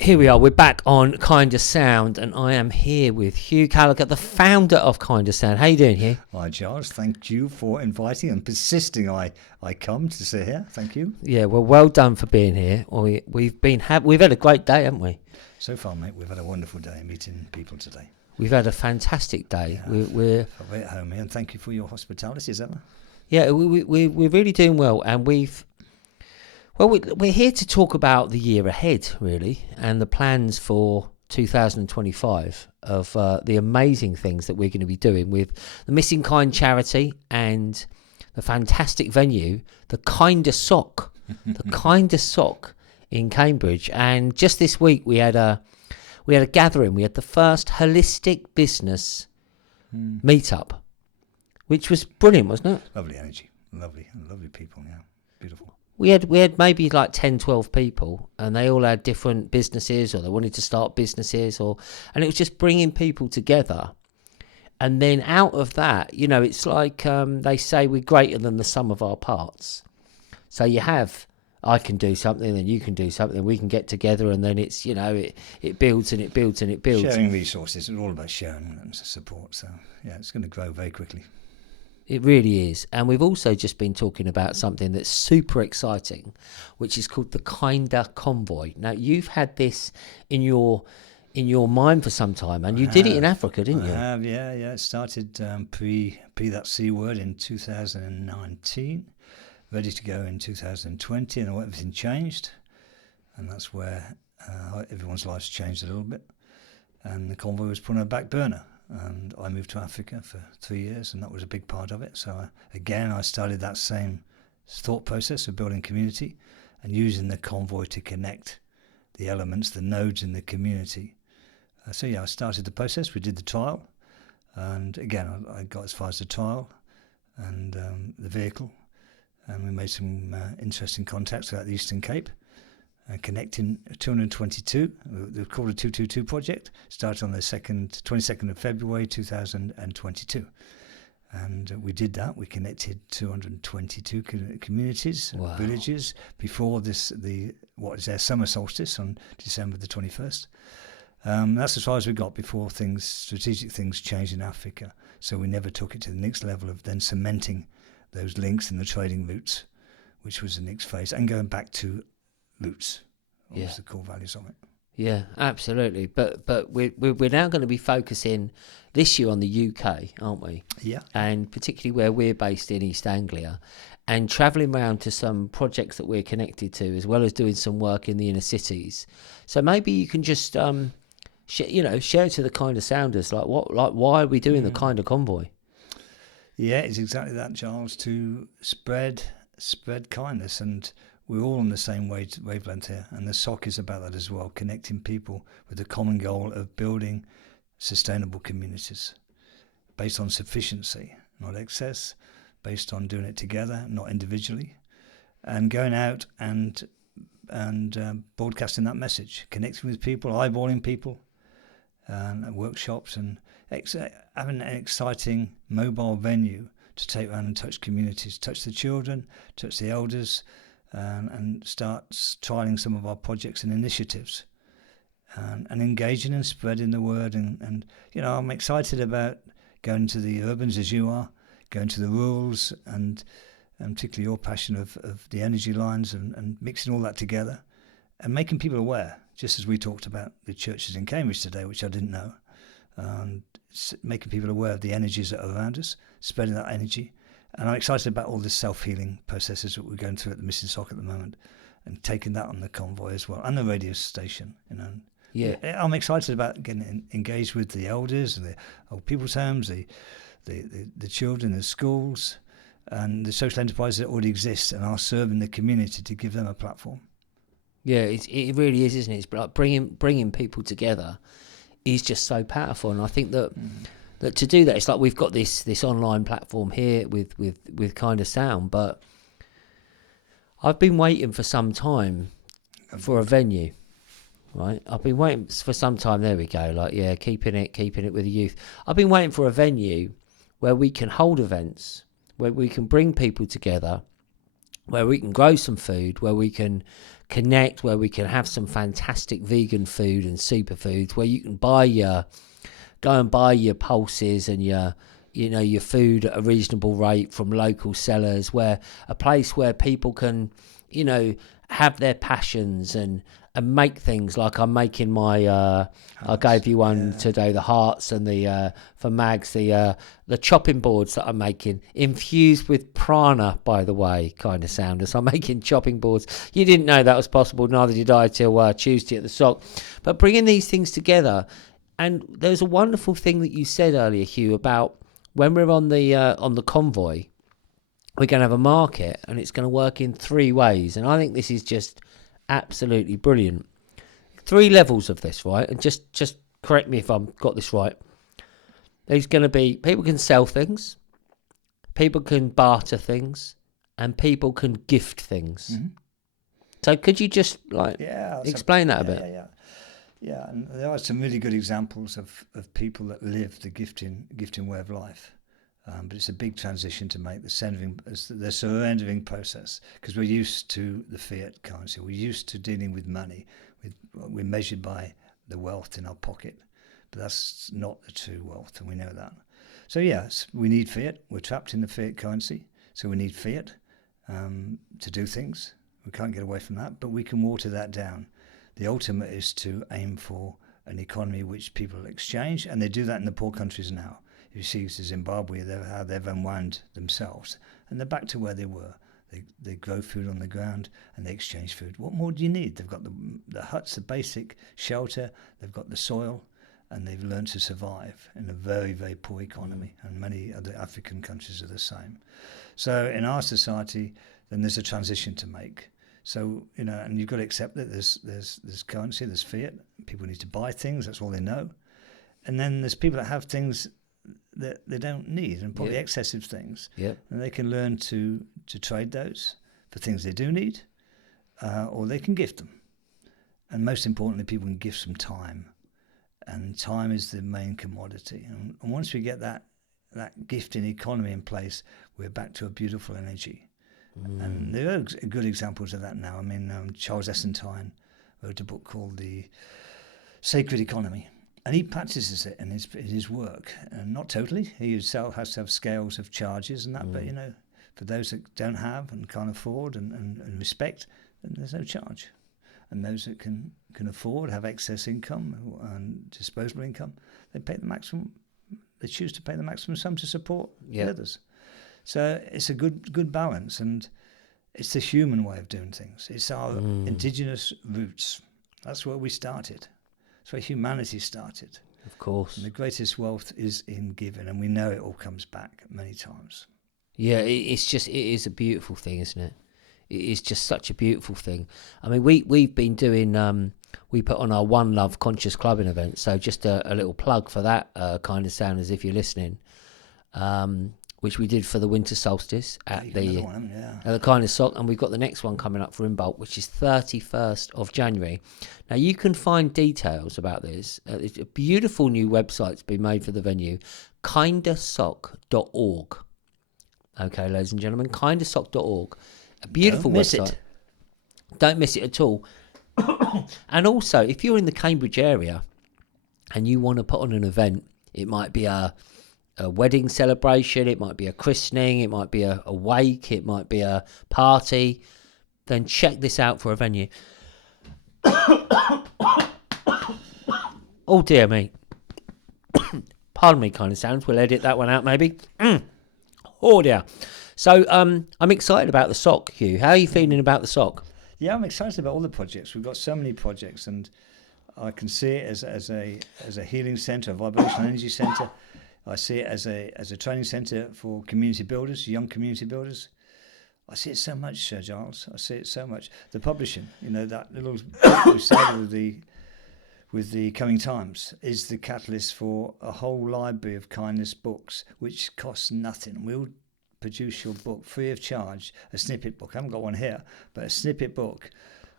Here we are, we're back on KindaSound, and I am here with Hugh Callacher, the founder of KindaSound. How you doing, Hugh? Hi, Giles. Thank you for inviting and persisting. I come to sit here. Thank you. Yeah, well done for being here. We've had a great day, haven't we? So far, mate, we've had a wonderful day meeting people today. We've had a fantastic day. Yeah, We're at home here, and thank you for your hospitality, as ever. Yeah, we're really doing well, and we're here to talk about the year ahead, really, and the plans for 2025 of the amazing things that we're going to be doing with the Missing Kind charity and the fantastic venue, the KindaSock, the KindaSock in Cambridge. And just this week we had a gathering. We had the first holistic business meetup, which was brilliant, wasn't it? Lovely energy, lovely people. Yeah, beautiful. We had maybe like 10, 12 people, and they all had different businesses, or they wanted to start businesses, and it was just bringing people together. And then out of that, it's like they say we're greater than the sum of our parts. So I can do something, then you can do something, we can get together, and then it's, it builds and it builds and it builds. Sharing resources, it's all about sharing and support. So yeah, it's going to grow very quickly. It really is. And we've also just been talking about something that's super exciting, which is called the KindaConvoy. Now, you've had this in your mind for some time, and you did it in Africa, didn't you? I have, yeah. It started pre that C word in 2019, ready to go in 2020, and everything changed. And that's where everyone's lives changed a little bit. And the convoy was put on a back burner. And I moved to Africa for 3 years, and that was a big part of it. So I started that same thought process of building community and using the convoy to connect the elements, the nodes in the community. I started the process. We did the trial, and again, I got as far as the trial and the vehicle, and we made some interesting contacts throughout the Eastern Cape. Connecting 222, they're called a 222 project, started on the 22nd of February 2022. And we did that. We connected 222 communities, wow, villages, before what is their summer solstice on December the 21st. That's as far as we got before strategic things changed in Africa. So we never took it to the next level of then cementing those links in the trading routes, which was the next phase, and going back to roots. What was the core values of it? Yeah, absolutely. But we're now going to be focusing this year on the UK, aren't we? Yeah. And particularly where we're based in East Anglia, and travelling around to some projects that we're connected to, as well as doing some work in the inner cities. So maybe you can just share to the kind of sounders why are we doing the KindaConvoy? Yeah, it's exactly that, Giles, to spread kindness, and we're all on the same wavelength here, and the SOC is about that as well, connecting people with the common goal of building sustainable communities based on sufficiency, not excess, based on doing it together, not individually, and going out and broadcasting that message, connecting with people, eyeballing people, and workshops, and having an exciting mobile venue to take around and touch communities, touch the children, touch the elders, and start trialing some of our projects and initiatives, and engaging and spreading the word. And I'm excited about going to the urbans as you are, going to the rurals, and particularly your passion of the energy lines, and mixing all that together and making people aware, just as we talked about the churches in Cambridge today, which I didn't know, making people aware of the energies that are around us, spreading that energy. And I'm excited about all the self-healing processes that we're going through at the Missing Sock at the moment, and taking that on the convoy as well, and the radio station. Yeah, I'm excited about getting engaged with the elders and the old people's homes, the children, the schools, and the social enterprises that already exist and are serving the community, to give them a platform. Yeah, it really is, isn't it? It's like bringing people together is just so powerful, and I think that. That to do that, it's like we've got this online platform here with KindaSound, but I've been waiting for some time for a venue, right? I've been waiting for some time. There we go. Keeping it with the youth. I've been waiting for a venue where we can hold events, where we can bring people together, where we can grow some food, where we can connect, where we can have some fantastic vegan food and superfoods, where you can go and buy your pulses and your food at a reasonable rate from local sellers, where a place where people can, have their passions and make things like I'm making my I gave you one today, the hearts, and the for Mags, the chopping boards that I'm making, infused with prana, by the way, kind of sounders. I'm making chopping boards. You didn't know that was possible, neither did I till Tuesday at the Sock. But bringing these things together, and there's a wonderful thing that you said earlier, Hugh, about when we're on the convoy, we're going to have a market, and it's going to work in 3 ways. And I think this is just absolutely brilliant. 3 levels of this, right? And just correct me if I've got this right. There's going to be, people can sell things, people can barter things, and people can gift things. Mm-hmm. So could you just explain that a bit? Yeah, and there are some really good examples of people that live the gifting way of life. But it's a big transition to make, the surrendering process, because we're used to the fiat currency. We're used to dealing with money. We're measured by the wealth in our pocket, but that's not the true wealth, and we know that. So yes, we need fiat. We're trapped in the fiat currency, so we need fiat to do things. We can't get away from that, but we can water that down. The ultimate is to aim for an economy which people exchange, and they do that in the poor countries now. You see Zimbabwe, how they've unwound themselves, and they're back to where they were. They grow food on the ground and they exchange food. What more do you need? They've got the huts, the basic shelter, they've got the soil, and they've learned to survive in a very, very poor economy. And many other African countries are the same. So in our society, then there's a transition to make. So, and you've got to accept that there's currency, there's fiat. People need to buy things, that's all they know. And then there's people that have things that they don't need, and probably excessive things. Yep. And they can learn to trade those for things they do need, or they can gift them. And most importantly, people can gift some time. And time is the main commodity. And once we get that gifting economy in place, we're back to a beautiful energy. And there are good examples of that now. I mean, Charles Essentine wrote a book called The Sacred Economy. And he practices it in his work, and not totally. He himself has to have scales of charges and that, but for those that don't have and can't afford and respect, then there's no charge. And those that can afford, have excess income and disposable income, they pay the maximum. They choose to pay the maximum sum to support the others. So it's a good balance, and it's the human way of doing things. It's our indigenous roots. That's where we started. That's where humanity started. Of course. And the greatest wealth is in giving, and we know it all comes back many times. Yeah, it is a beautiful thing, isn't it? It is just such a beautiful thing. I mean, we've been doing, we put on our One Love Conscious Clubbing event, so just a little plug for that kind of sound as if you're listening, which we did for the winter solstice at the KindaSock, and we've got the next one coming up for Inbolt, which is 31st of January. Now, you can find details about this. It's a beautiful new website's been made for the venue, KindaSock.org. Okay, ladies and gentlemen, KindaSock.org. A beautiful website. Don't miss it at all. And also, if you're in the Cambridge area and you want to put on an event, it might be a wedding celebration, it might be a christening, it might be a wake, it might be a party, then check this out for a venue. Oh dear me. Pardon me, kind of sounds. We'll edit that one out maybe. Oh dear. So I'm excited about the Sock, Hugh. How are you feeling about the Sock? Yeah, I'm excited about all the projects. We've got so many projects, and I can see it as a healing centre, a vibrational energy centre. I see it as a training centre for community builders, young community builders. I see it so much, Giles. I see it so much. The publishing, that little book we started with the Coming Times is the catalyst for a whole library of kindness books, which costs nothing. We'll produce your book free of charge, a snippet book. I haven't got one here, but a snippet book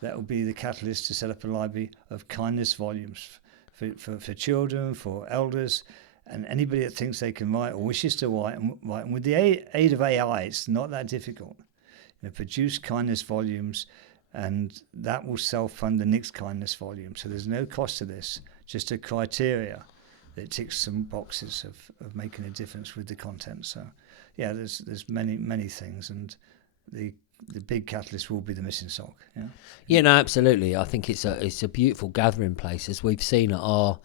that will be the catalyst to set up a library of kindness volumes for children, for elders, and anybody that thinks they can write or wishes to write. And with the aid of AI, it's not that difficult. produce kindness volumes, and that will self-fund the next kindness volume. So there's no cost to this, just a criteria that ticks some boxes of making a difference with the content. So yeah, there's many things, and the big catalyst will be the missing sock. Yeah, no, absolutely. I think it's a beautiful gathering place, as we've seen at our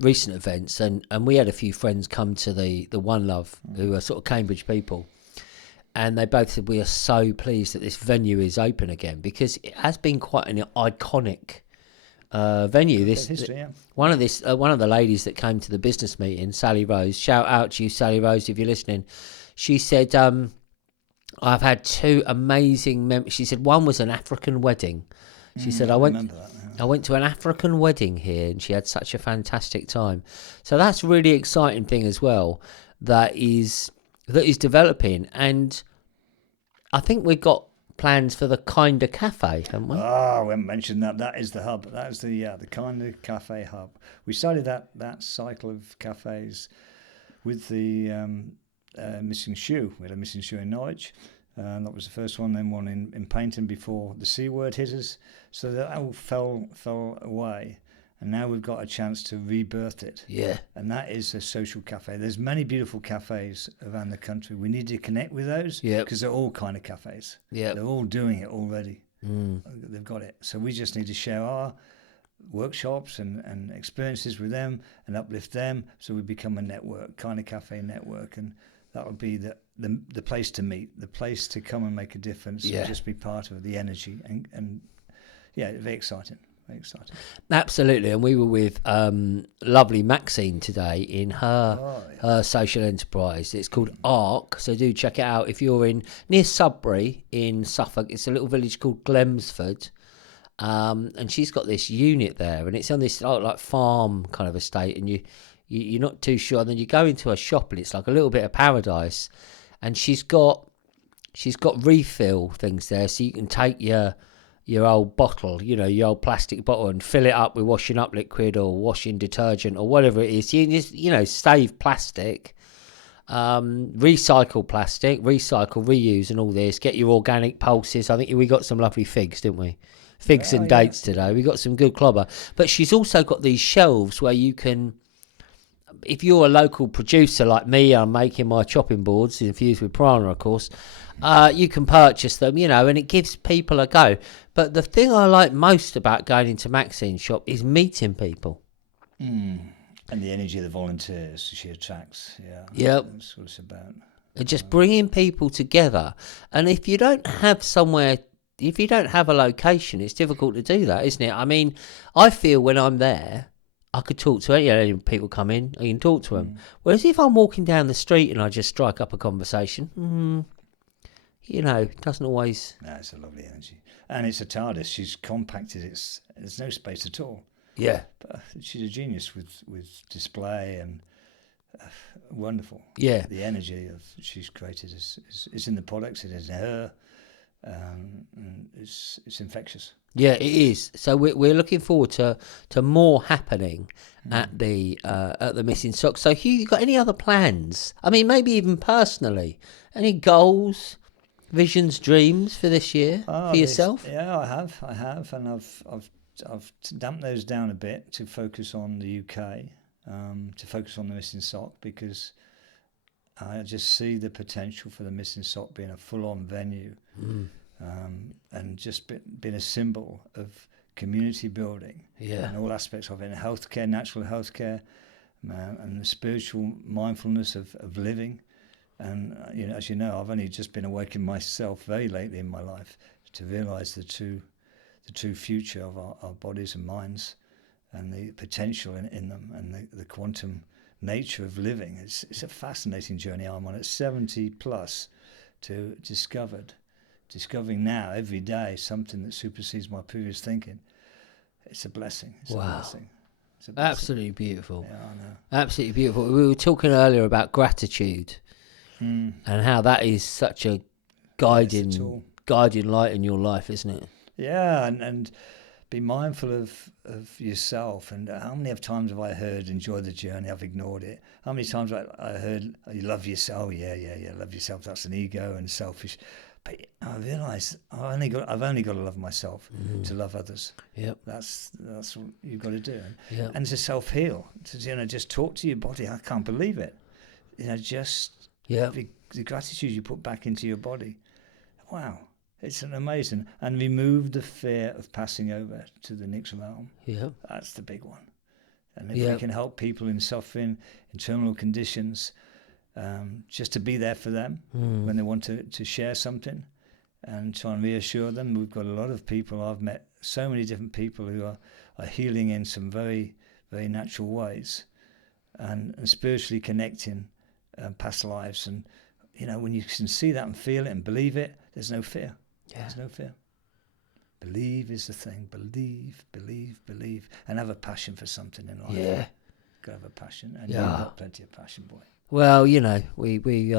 recent events, and we had a few friends come to the One Love who are sort of Cambridge people, and they both said we are so pleased that this venue is open again, because it has been quite an iconic venue. This history, yeah. One of the ladies that came to the business meeting, Sally Rose. Shout out to you, Sally Rose, if you're listening. She said, "I've had two amazing She said one was an African wedding. She said I went to an African wedding here, and she had such a fantastic time. So that's a really exciting thing as well. That is developing, and I think we've got plans for the Kinda Cafe, haven't we? Oh, we haven't mentioned that. That is the hub. That is the Kinda Cafe hub. We started that cycle of cafes with the Missing Shoe. We had a Missing Shoe in Norwich. That was the first one. Then one in Paynton before the C word hit us. So that all fell away. And now we've got a chance to rebirth it. Yeah. And that is a social cafe. There's many beautiful cafes around the country. We need to connect with those, because they're all kind of cafes. Yeah. They're all doing it already. They've got it. So we just need to share our workshops and experiences with them and uplift them, so we become a network, kind of cafe network. And that would be the place to meet, the place to come and make a difference, and just be part of the energy. And yeah, very exciting. Very exciting. Absolutely. And we were with lovely Maxine today in her social enterprise. It's called ARC, so do check it out. If you're near Sudbury in Suffolk, it's a little village called Glemsford, and she's got this unit there, and it's on this like farm kind of estate, and you're not too sure, and then you go into a shop and it's like a little bit of paradise, and she's got refill things there, so you can take your old bottle, your old plastic bottle, and fill it up with washing up liquid or washing detergent or whatever it is. You just, save plastic, recycle plastic, reuse and all this. Get your organic pulses. I think we got some lovely figs, didn't we? Figs and dates today. We got some good clobber. But she's also got these shelves where you can, if you're a local producer like me, I'm making my chopping boards infused with piranha, of course. You can purchase them, and it gives people a go. But the thing I like most about going into Maxine's shop is meeting people. And the energy of the volunteers she attracts. Yeah. Yep. That's what it's about. And just bringing people together. And if you don't have a location, it's difficult to do that, isn't it? I mean, I feel when I'm there, I could talk to any people come in, I can talk to them. Whereas if I'm walking down the street and I just strike up a conversation, it doesn't always... No, it's a lovely energy. And it's a TARDIS. She's compacted. There's no space at all. Yeah. But she's a genius with display and wonderful. Yeah. The energy she's created is in the products. It is in her. And it's infectious. Yeah, it is. So we're looking forward to more happening at the Missing Sock. So Hugh, you got any other plans? I mean, maybe even personally, any goals, visions, dreams for this year for yourself? Yeah, I have, and I've damped those down a bit to focus on the UK, to focus on the Missing Sock, because I just see the potential for the Missing Sock being a full-on venue, and just being a symbol of community building, and all aspects of it, and healthcare, natural healthcare, and the spiritual mindfulness of living. And as you know, I've only just been awakening myself very lately in my life to realise the true future of our bodies and minds, and the potential in them, and the quantum nature of living. It's a fascinating journey I'm on at 70 plus, to discovering now every day something that supersedes my previous thinking. It's a blessing. It's a blessing. Absolutely beautiful. Yeah, I know. Absolutely beautiful. We were talking earlier about gratitude and how that is such a guiding light in your life, isn't it? Yeah, and be mindful of yourself. And how many times have I heard, enjoy the journey, I've ignored it. How many times I heard, you love yourself, yeah, love yourself, that's an ego and selfish. But I realised I've only got to love myself to love others. Yep. That's what you've got to do. Yep. And to self-heal, to just talk to your body. I can't believe it. Just the gratitude you put back into your body. Wow. It's an amazing, and remove the fear of passing over to the next realm. Yeah, that's the big one. And if we can help people in suffering, in terminal conditions, just to be there for them when they want to share something, and try and reassure them. We've got a lot of people. I've met so many different people who are healing in some very, very natural ways, and spiritually connecting past lives. And when you can see that and feel it and believe it, there's no fear. Yeah. There's no fear. Believe is the thing. Believe, and have a passion for something in life. Yeah, gotta have a passion, and you've got plenty of passion, boy. Well, we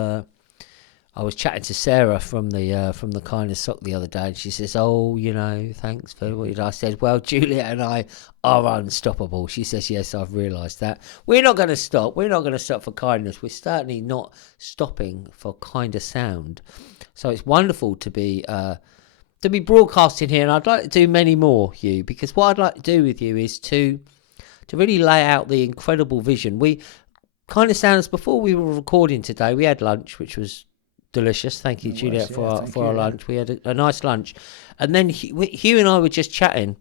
I was chatting to Sarah from the KindaSock the other day, and she says, "Oh, thanks for what you did." I said, "Well, Juliet and I are unstoppable." She says, "Yes, I've realised that. We're not going to stop. We're not going to stop for kindness. We're certainly not stopping for KindaSound." So it's wonderful to be broadcasting here, and I'd like to do many more, Hugh, because what I'd like to do with you is to really lay out the incredible vision. We KindaSounds, before we were recording today, we had lunch, which was delicious. Thank you, Juliet, for our lunch. We had a nice lunch, and then Hugh and I were just chatting,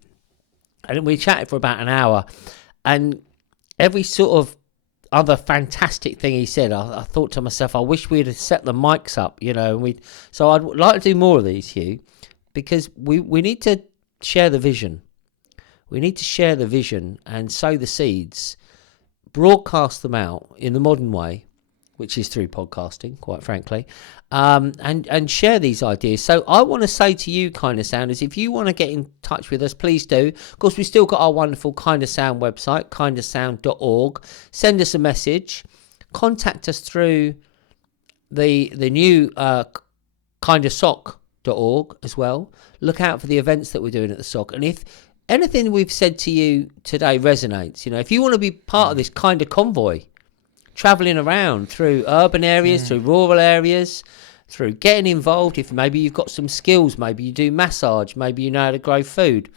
and we chatted for about an hour, and every sort of other fantastic thing he said, I thought to myself, I wish we'd have set the mics up, so I'd like to do more of these, Hugh, because we need to share the vision. We need to share the vision and sow the seeds, broadcast them out in the modern way, which is through podcasting, quite frankly, and share these ideas. So I want to say to you, KindaSounders, if you want to get in touch with us, please do. Of course, we've still got our wonderful KindaSound website, kindasound.org. Send us a message. Contact us through the new KindaSock.org as well. Look out for the events that we're doing at the Sock. And if anything we've said to you today resonates, if you want to be part of this KindaConvoy, travelling around through urban areas, through rural areas, through getting involved. If maybe you've got some skills, maybe you do massage, maybe you know how to grow food,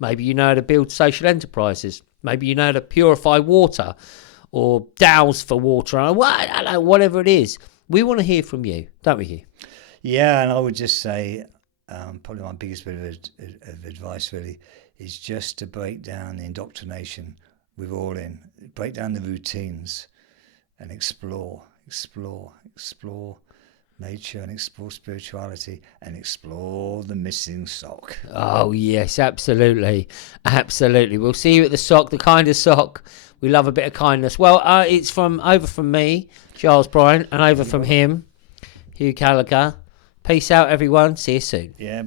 maybe you know how to build social enterprises, maybe you know how to purify water or douse for water, whatever it is. We want to hear from you, don't we, Hugh? Yeah, and I would just say probably my biggest bit of advice really is just to break down the indoctrination we're all in, break down the routines, and explore nature, and explore spirituality, and explore the missing sock. Oh yes, absolutely. We'll see you at the Sock, the KindaSock. We love a bit of kindness. Well, it's over from me, Giles Bryant, and over from him, Hugh Callacher. Peace out, everyone. See you soon. Yeah.